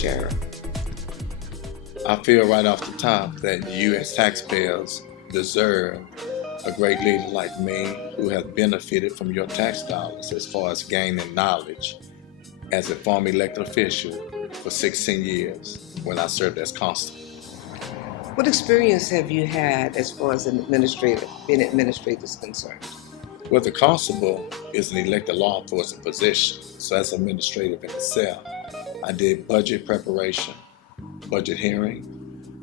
sheriff? I feel right off the top that you as taxpayers deserve a great leader like me who has benefited from your tax dollars as far as gaining knowledge as a former elected official for 16 years when I served as constable. What experience have you had as far as being administrator is concerned? Well, the constable is an elected law enforcement position, so that's administrative in itself. I did budget preparation, budget hearing,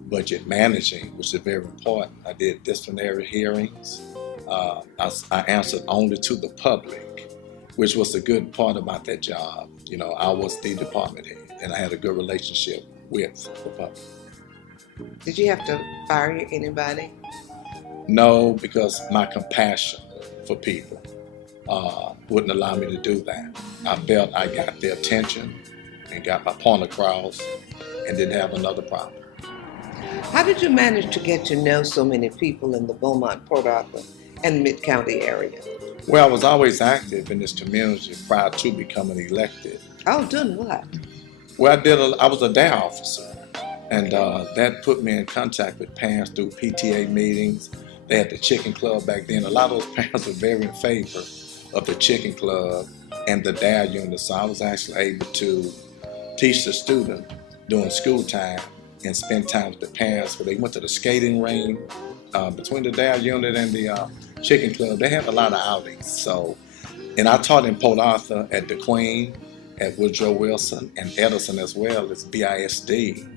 budget managing, which is very important. I did disciplinary hearings. I answered only to the public, which was the good part about that job. You know, I was the department head, and I had a good relationship with the public. Did you have to fire anybody? No, because my compassion for people wouldn't allow me to do that. I felt I got their attention and got my point across and didn't have another problem. How did you manage to get to know so many people in the Beaumont, Port Arthur, and Mid-County area? Well, I was always active in this community prior to becoming elected. Oh, doing what? Well, I was a day officer, and that put me in contact with parents through PTA meetings. They had the chicken club back then. A lot of those parents were very in favor of the chicken club and the DAR unit, so I was actually able to teach the student during school time and spend time with the parents. Where they went to the skating ring between the DAR unit and the chicken club. They had a lot of outings. So, and I taught in Port Arthur at the Queen, at Woodrow Wilson, and Edison as well as BISD,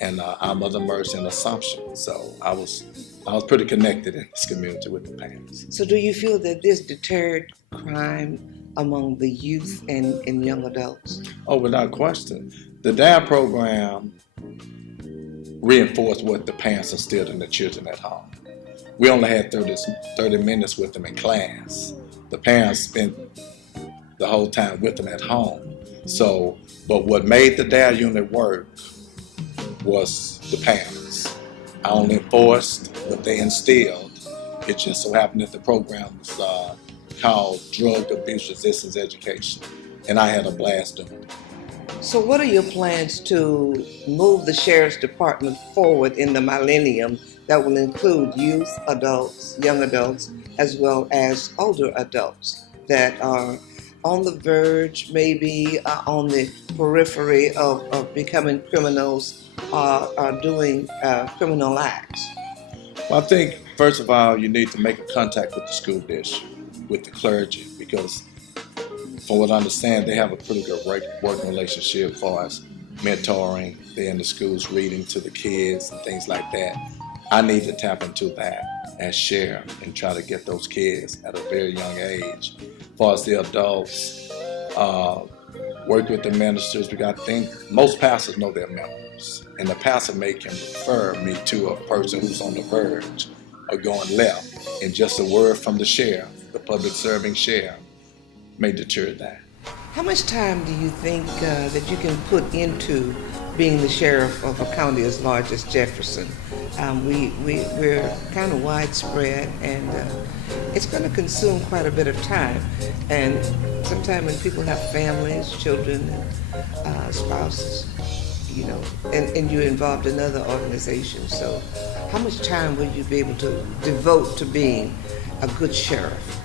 and our Mother Mercy and Assumption. So I was pretty connected in this community with the parents. So do you feel that this deterred crime among the youth and young adults? Oh, without question. The DAR program reinforced what the parents instilled in the children at home. We only had 30 minutes with them in class. The parents spent the whole time with them at home. So, but what made the DAR unit work was the parents. I only enforced what they instilled. It just so happened that the program was called Drug Abuse Resistance Education, and I had a blast doing it. So what are your plans to move the Sheriff's Department forward in the millennium that will include youth, adults, young adults, as well as older adults that are on the verge, maybe on the periphery of becoming criminals or doing criminal acts? Well, I think, first of all, you need to make a contact with the school district, with the clergy, because from what I understand, they have a pretty good working relationship as far as mentoring. They're in the schools reading to the kids and things like that. I need to tap into that as sheriff and try to get those kids at a very young age. As far as the adults, work with the ministers. I think most pastors know their members, and the pastor can refer me to a person who's on the verge of going left, and just a word from the sheriff, the public serving sheriff, may deter that. How much time do you think that you can put into being the sheriff of a county as large as Jefferson? We're kind of widespread, and it's going to consume quite a bit of time. And sometimes when people have families, children, and spouses, you know, and you're involved in other organizations. So how much time will you be able to devote to being a good sheriff?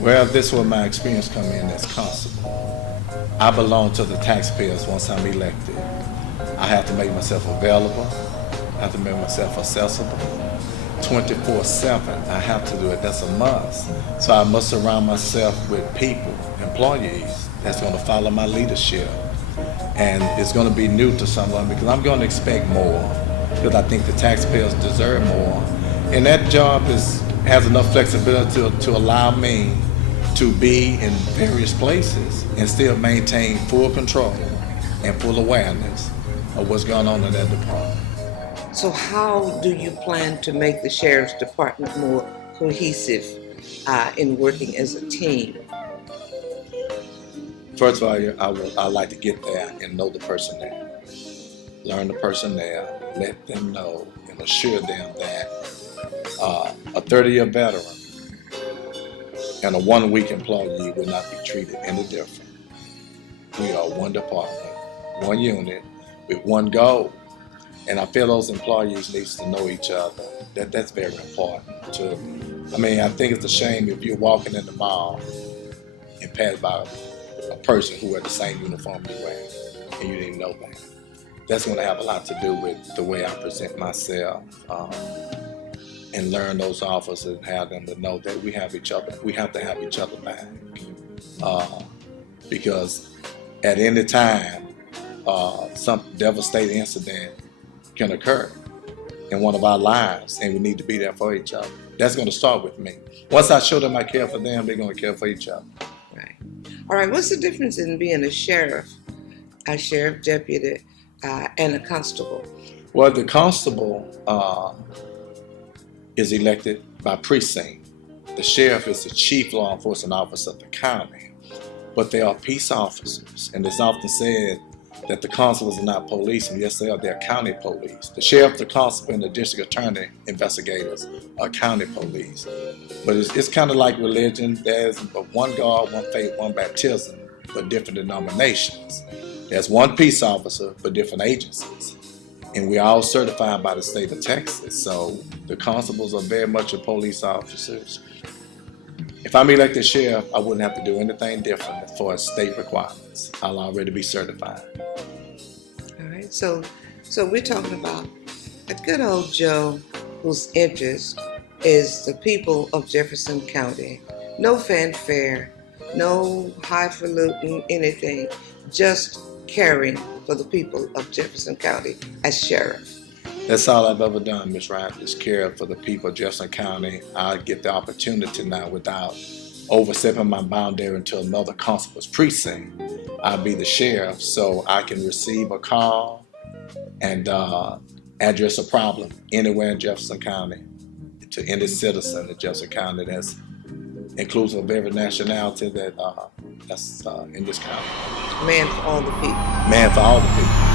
Well, this is where my experience come in as constable. I belong to the taxpayers once I'm elected. I have to make myself available. I have to make myself accessible. 24/7, I have to do it. That's a must. So I must surround myself with people, employees, that's going to follow my leadership. And it's going to be new to someone because I'm going to expect more, because I think the taxpayers deserve more. And that job has enough flexibility to allow me to be in various places and still maintain full control and full awareness of what's going on in that department. So how do you plan to make the Sheriff's Department more cohesive in working as a team? First of all, I like to get there and know the person there. Learn the person there, let them know and assure them that a 30-year veteran and a one-week employee will not be treated any different. We are one department, one unit, with one goal. And I feel those employees needs to know each other. That's very important to me. I mean, I think it's a shame if you're walking in the mall and pass by a person who had the same uniform you wear and you didn't know that. That's going to have a lot to do with the way I present myself, and learn those officers and have them to know that we have each other. We have to have each other back, because at any time, some devastating incident can occur in one of our lives, and we need to be there for each other. That's going to start with me. Once I show them I care for them, they're going to care for each other. Right. All right. What's the difference in being a sheriff deputy, and a constable? Well, the constable is elected by precinct. The sheriff is the chief law enforcement officer of the county, but they are peace officers, and it's often said that the constables are not police, and yes, they are. They're county police. The sheriff, the constable, and the district attorney investigators are county police. But it's kind of like religion. There's one God, one faith, one baptism, but different denominations. There's one peace officer, but different agencies. And we're all certified by the state of Texas. So the constables are very much a police officers. If I'm elected sheriff, I wouldn't have to do anything different as far as state requirements. I'll already be certified. All right. So we're talking about a good old Joe whose interest is the people of Jefferson County. No fanfare, no highfalutin anything, just caring for the people of Jefferson County as sheriff. That's all I've ever done, Ms. Wright, is care for the people of Jefferson County. I get the opportunity now without overstepping my boundary into another constable's precinct. I'll be the sheriff, so I can receive a call and address a problem anywhere in Jefferson County to any citizen in Jefferson County that's inclusive of every nationality that's in this county. Man for all the people. Man for all the people.